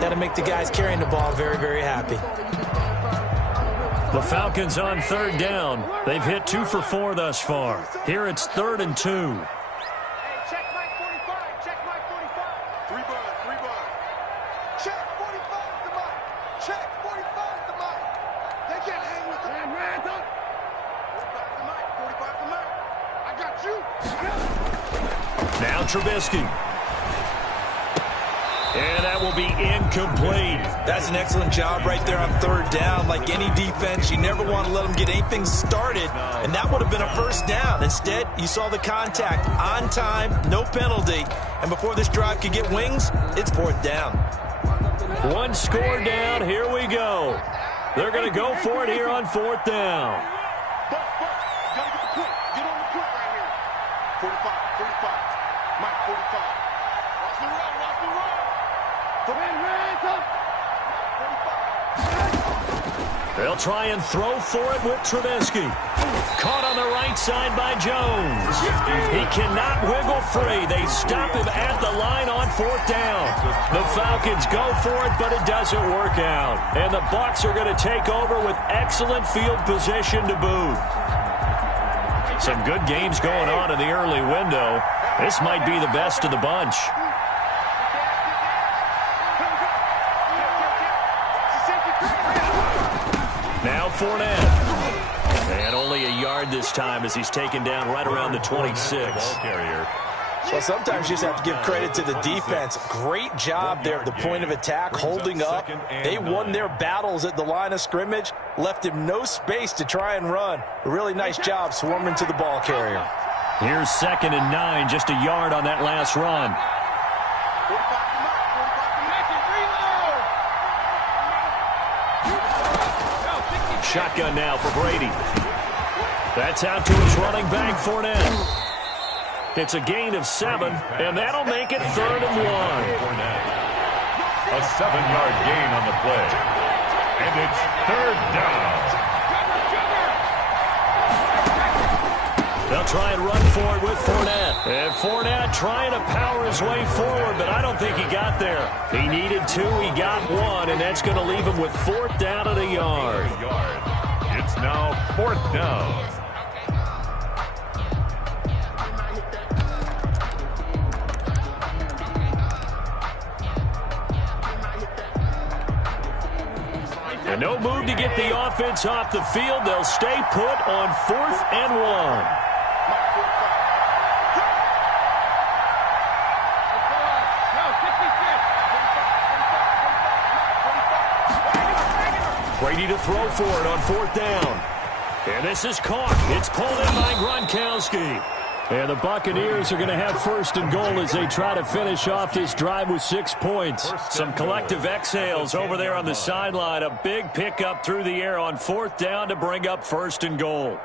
that'll make the guys carrying the ball very, very happy. The Falcons on 3rd down. They've hit 2 for 4 thus far. Here it's 3rd and 2. Now Trubisky. And that will be incomplete. That's an excellent job right there on 3rd down. Like any defense, you never want to let them get anything started, and that would have been a first down. Instead, you saw the contact on time, no penalty, and before this drive could get wings, it's 4th down. One score down. Here we go. They're going to go for it here on 4th down. But, you got to get the point. Get on the point right here. 45. Mike, 45. Watch the run. Come in, hands up. 45. They'll try and throw for it with Trubisky. Caught on the right side by Jones. He cannot wiggle free. They stop him at the line on 4th down. The Falcons go for it, but it doesn't work out. And the Bucs are going to take over with excellent field position to boot. Some good games going on in the early window. This might be the best of the bunch. Now Fournette. And only a yard this time as he's taken down right around the 26. Well, sometimes you just have to give credit to the defense. Great job there at the point of attack, holding up. They won their battles at the line of scrimmage, left him no space to try and run. A really nice job swarming to the ball carrier. Here's 2nd and 9, just a yard on that last run. Shotgun now for Brady. That's out to his running back, Fournette. It's a gain of 7, and that'll make it 3rd and 1. A 7-yard gain on the play. And it's 3rd down. They'll try and run for it with Fournette. And Fournette trying to power his way forward, but I don't think he got there. He needed 2, he got 1, and that's going to leave him with 4th down and a yard. It's now 4th down. And no move to get the offense off the field. They'll stay put on 4th and 1. Brady to throw for it on 4th down. And this is caught. It's pulled in by Gronkowski. And the Buccaneers are going to have 1st and goal as they try to finish off this drive with 6 points. Some collective exhales over there on the sideline. A big pickup through the air on 4th down to bring up 1st and goal.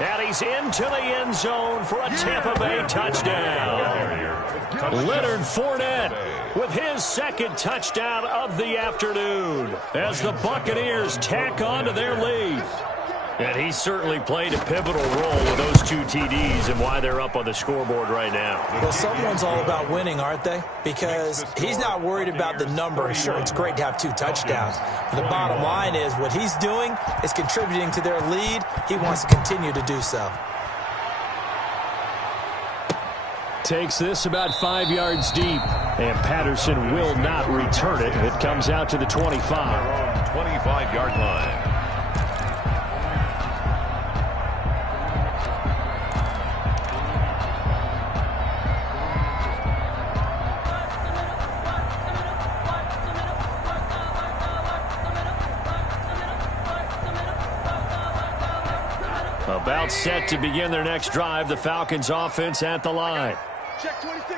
And he's into the end zone for a Tampa Bay touchdown. Leonard Fournette with his 2nd touchdown of the afternoon as the Buccaneers tack on to their lead. And he certainly played a pivotal role with those 2 TDs and why they're up on the scoreboard right now. Well, someone's all about winning, aren't they? Because he's not worried about the number. Sure, it's great to have 2 touchdowns. But the bottom line is what he's doing is contributing to their lead. He wants to continue to do so. Takes this about 5 yards deep. And Patterson will not return it. It comes out to the 25. 25-yard line. About set to begin their next drive. The Falcons offense at the line. Check 26.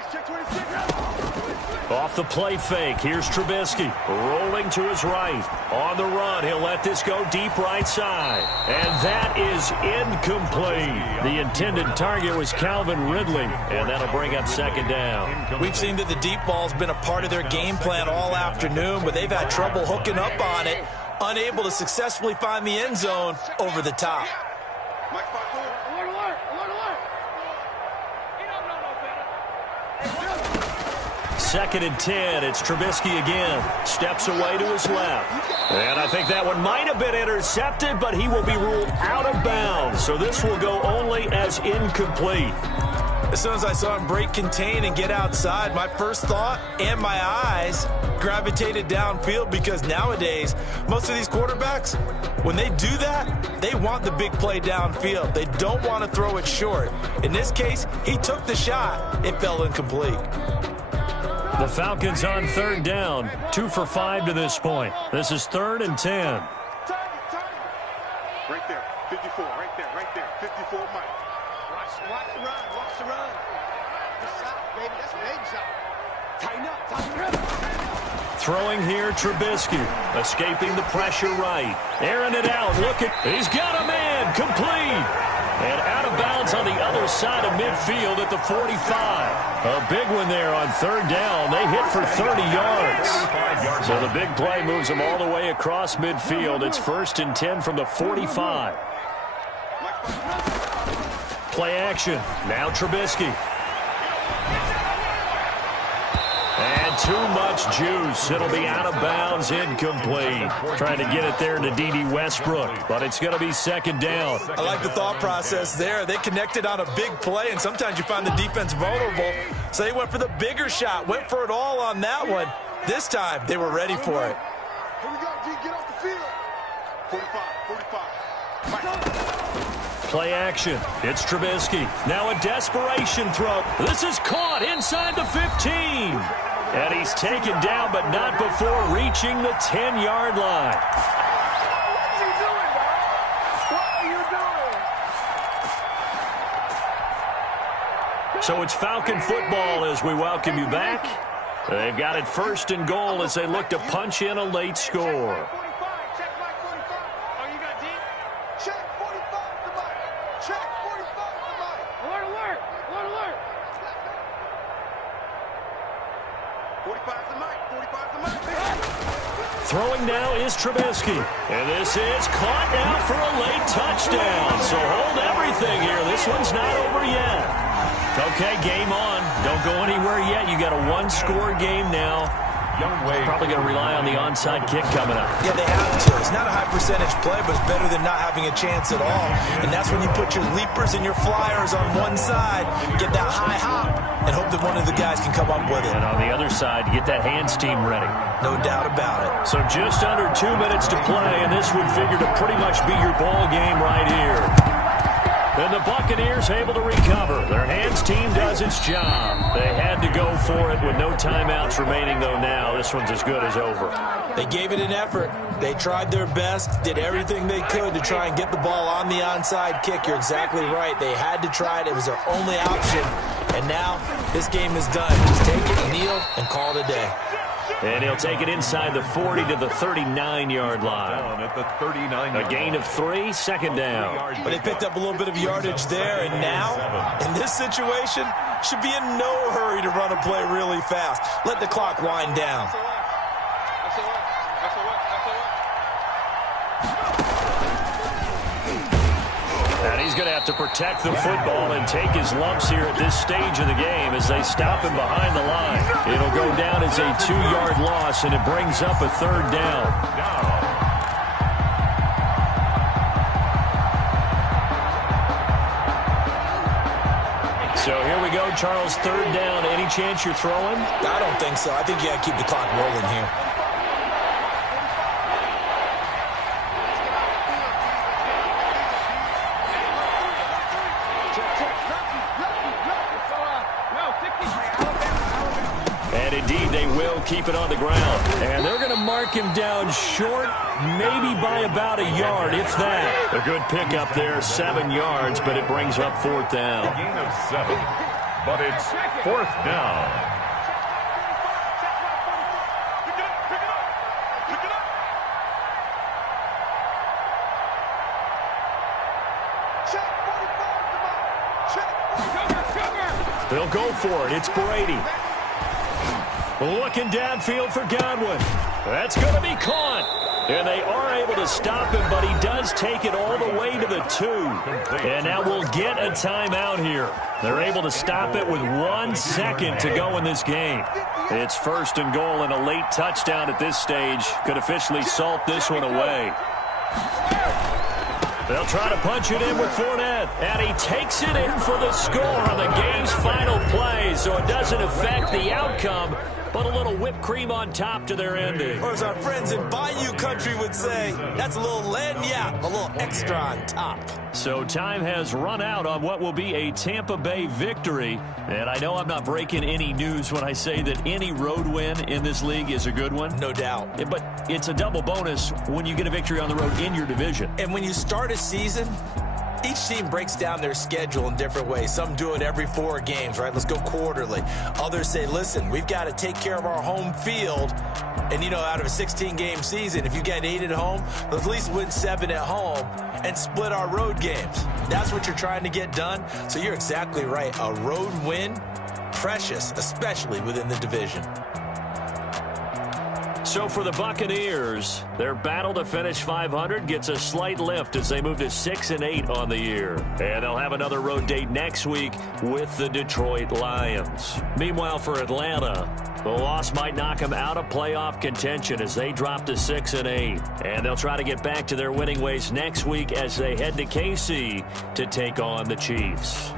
Off the play fake. Here's Trubisky rolling to his right. On the run, he'll let this go deep right side. And that is incomplete. The intended target was Calvin Ridley, and that'll bring up 2nd down. We've seen that the deep ball's been a part of their game plan all afternoon, but they've had trouble hooking up on it, unable to successfully find the end zone over the top. Mike, 5-4. Alert. 2nd and 10. It's Trubisky again. Steps away to his left. And I think that one might have been intercepted, but he will be ruled out of bounds. So this will go only as incomplete. As soon as I saw him break contain and get outside, my first thought and my eyes gravitated downfield, because nowadays, most of these quarterbacks, when they do that, they want the big play downfield. They don't want to throw it short. In this case, he took the shot. It fell incomplete. The Falcons on third down, 2 for 5 to this point. This is 3rd and 10. Right there, 54, right there, 54 Mike. Watch the run, watch the run. Good shot, baby, that's a big shot. Tighten up. Throwing here, Trubisky, escaping the pressure right. Airing it out, he's got a man, complete. And out of bounds on the other side of midfield at the 45. A big one there on third down. They hit for 30 yards. So the big play moves them all the way across midfield. It's 1st and 10 from the 45. Play action. Now Trubisky. And too much juice. It'll be out of bounds, incomplete. Trying to get it there to D.D. Westbrook, but it's going to be 2nd down. I like the thought process there. They connected on a big play, and sometimes you find the defense vulnerable. So they went for the bigger shot, went for it all on that one. This time, they were ready for it. Here we go, G, get off the field. 45. Play action. It's Trubisky. Now a desperation throw. This is caught inside the 15. And he's taken down, but not before reaching the 10-yard line. What are you doing, dog? What are you doing? So it's Falcon football as we welcome you back. They've got it 1st and goal as they look to punch in a late score. Throwing now is Trubisky. And this is caught now for a late touchdown. So hold everything here. This one's not over yet. Okay, game on. Don't go anywhere yet. You got a 1-score game now. Probably going to rely on the onside kick coming up. Yeah, they have to. It's not a high percentage play, but it's better than not having a chance at all. And that's when you put your leapers and your flyers on one side, get that high hop, and hope that one of the guys can come up with it. And on the other side, get that hands team ready. No doubt about it. So just under 2 minutes to play, and this would figure to pretty much be your ball game right here. And the Buccaneers able to recover. Their hands team does its job. They had to go for it with no timeouts remaining, though now. This one's as good as over. They gave it an effort. They tried their best, did everything they could to try and get the ball on the onside kick. You're exactly right. They had to try it. It was their only option. And now this game is done. Just take it, kneel, and call it a day. And he'll take it inside the 40 to the 39-yard line. Down at the 39. A gain of 3, 2nd down. But they picked up a little bit of yardage there, and now, in this situation, should be in no hurry to run a play really fast. Let the clock wind down. And he's going to have to protect the football and take his lumps here at this stage of the game as they stop him behind the line. It'll go down as a 2-yard loss, and it brings up a 3rd down. So here we go, Charles, 3rd down. Any chance you're throwing? I don't think so. I think you got to keep the clock rolling here. And indeed, they will keep it on the ground. And they're going to mark him down short, maybe by about a yard, if that. A good pickup there, 7 yards, but it brings up 4th down. A gain of 7, but it's 4th down. They'll go for it. It's Brady. Looking downfield for Godwin. That's going to be caught. And they are able to stop him, but he does take it all the way to the 2. And now we'll get a timeout here. They're able to stop it with 1 second to go in this game. It's 1st and goal, and a late touchdown at this stage could officially salt this one away. They'll try to punch it in with Fournette. And he takes it in for the score on the game's final play, so it doesn't affect the outcome, but a little whipped cream on top to their ending. Or as our friends in Bayou Country would say, that's a little lagniappe, a little extra on top. So time has run out on what will be a Tampa Bay victory. And I know I'm not breaking any news when I say that any road win in this league is a good one. No doubt. But it's a double bonus when you get a victory on the road in your division. And when you start a season, each team breaks down their schedule in different ways. Some do it every 4 games, right? Let's go quarterly. Others say, listen, we've got to take care of our home field. And, out of a 16-game season, if you get 8 at home, let's at least win 7 at home and split our road games. That's what you're trying to get done. So you're exactly right. A road win, precious, especially within the division. So for the Buccaneers, their battle to finish 500 gets a slight lift as they move to 6-8 on the year. And they'll have another road date next week with the Detroit Lions. Meanwhile, for Atlanta, the loss might knock them out of playoff contention as they drop to 6-8. And they'll try to get back to their winning ways next week as they head to KC to take on the Chiefs.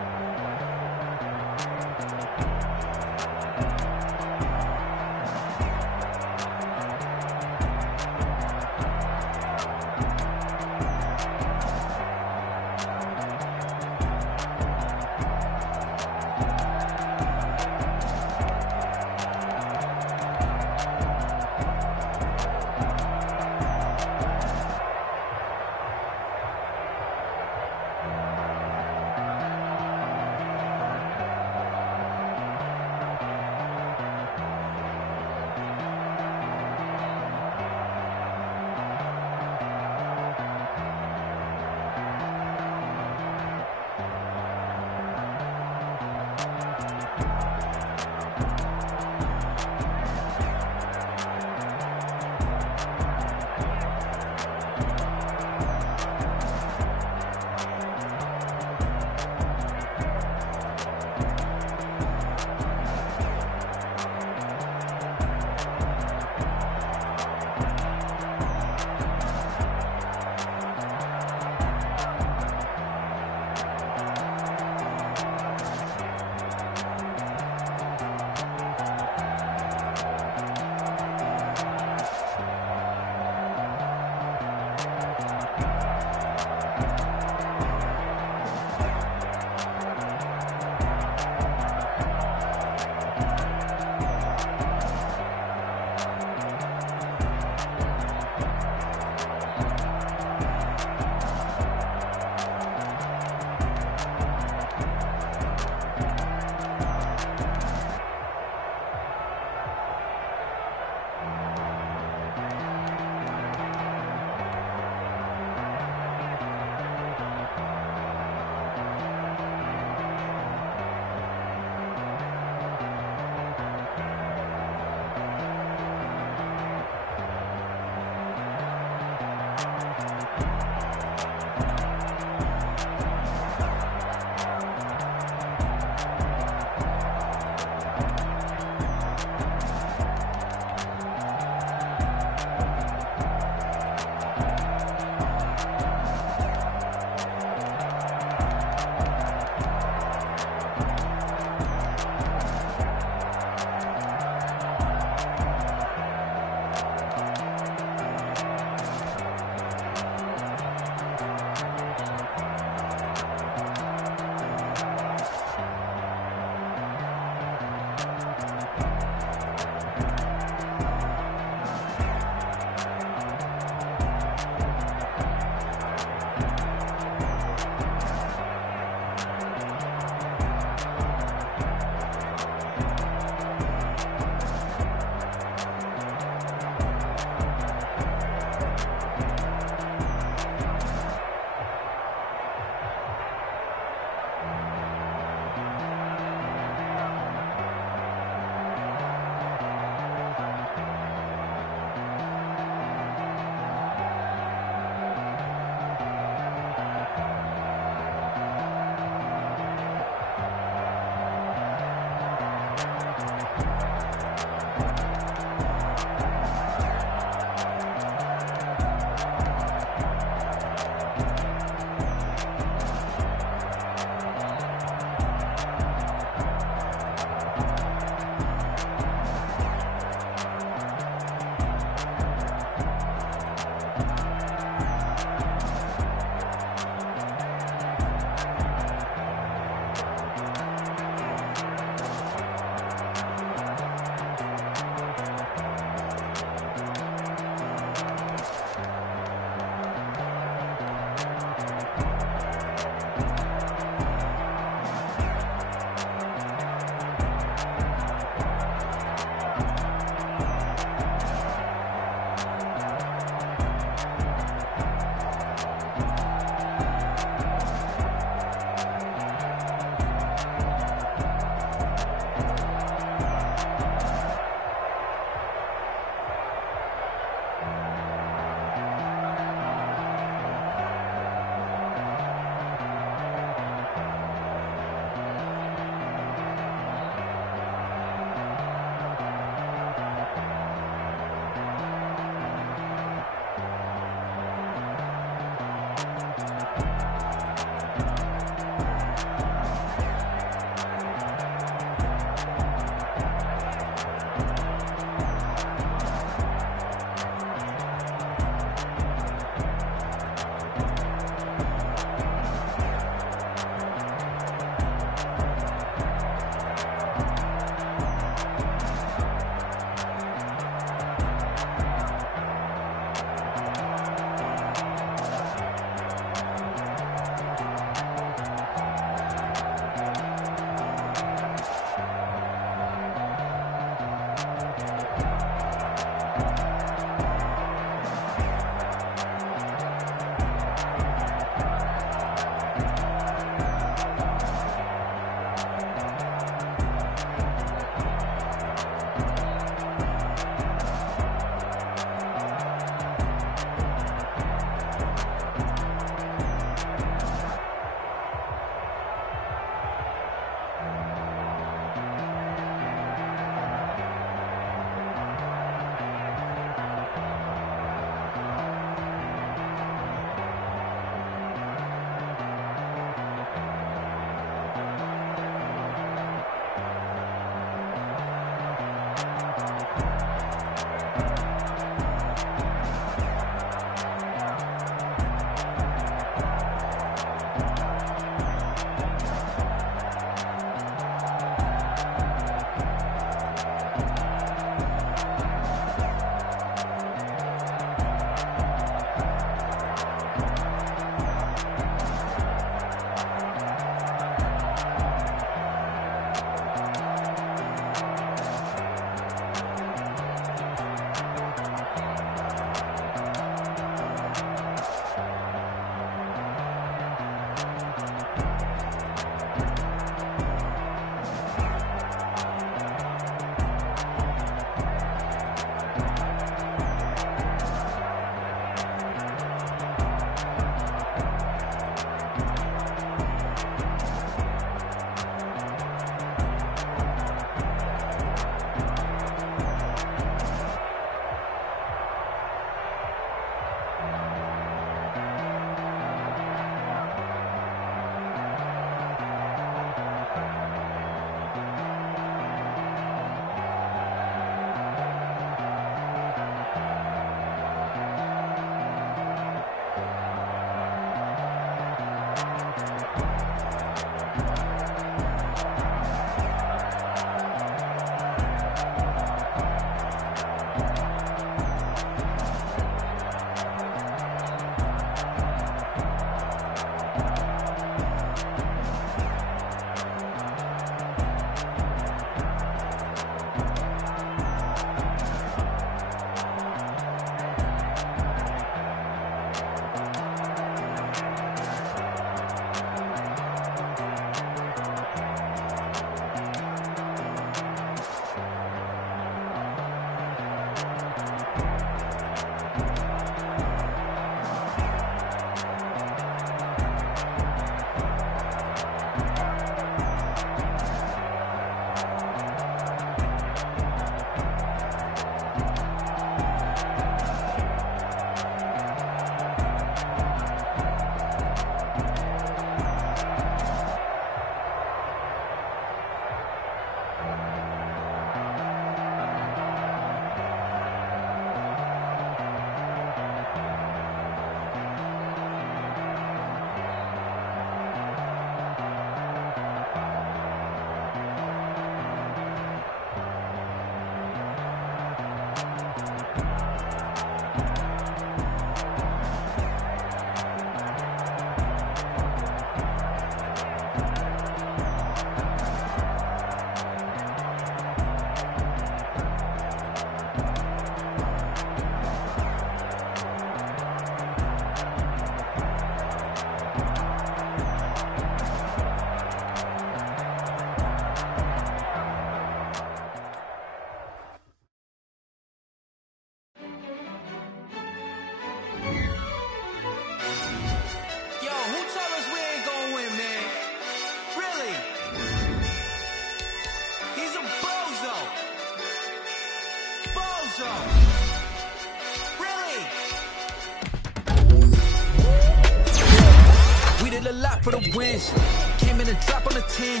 A lot for the wins. Came in and drop on the 10.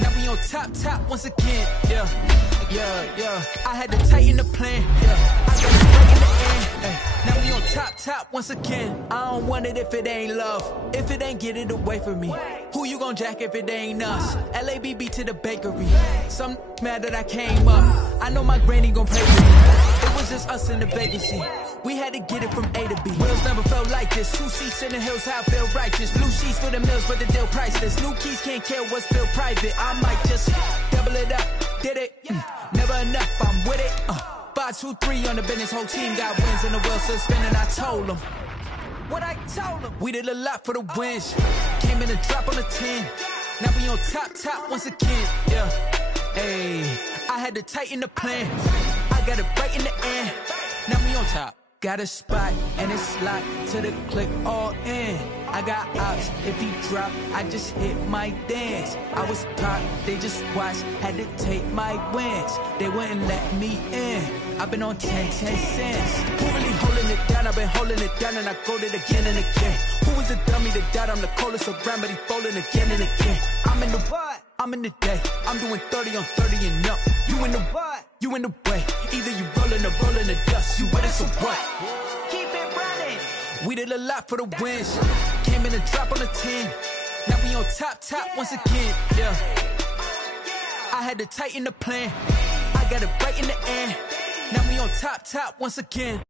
Now we on top once again. Yeah. I had to tighten the plan. Yeah. I got it right in the end. Now we on top once again. I don't want it if it ain't love. If it ain't, get it away from me. Who you gon' jack if it ain't us? LABB to the bakery. Some mad that I came up. I know my granny gon' pray for me. It was just us in the vacancy. We had to get it from A to B. Wheels never felt like this. 2 seats in the hills, how I feel righteous. Blue sheets for the mills, but the deal priceless. New keys can't kill what's still private. I might just double it up. Did it? Never enough, I'm with it. 5, 2, 3 on the business. Whole team got wins and the wheels still spinning. I told them what I told them. We did a lot for the wins. Came in and drop on the 10. Now we on top once again. Yeah. Hey, I had to tighten the plan. I got it right in the end. Now we on top. Got a spot and it's locked to the click all in. I got ops, if he drop, I just hit my dance. I was pop, they just watched, had to take my wins. They wouldn't let me in. I've been on 10 cents. Who really holding it down? I've been holding it down and I go it again and again. Who was the dummy that died? I'm the coldest around, but he folding again and again. I'm in the what? I'm in the day. I'm doing 30 on 30 and up. You in the what? You in the way. Either you rolling or rolling the dust. You with it, so what? Keep it running. We did a lot for the wins. Came in and drop on the 10. Now we on top once again. Yeah. I had to tighten the plan. I got it right in the end. Now we on top once again.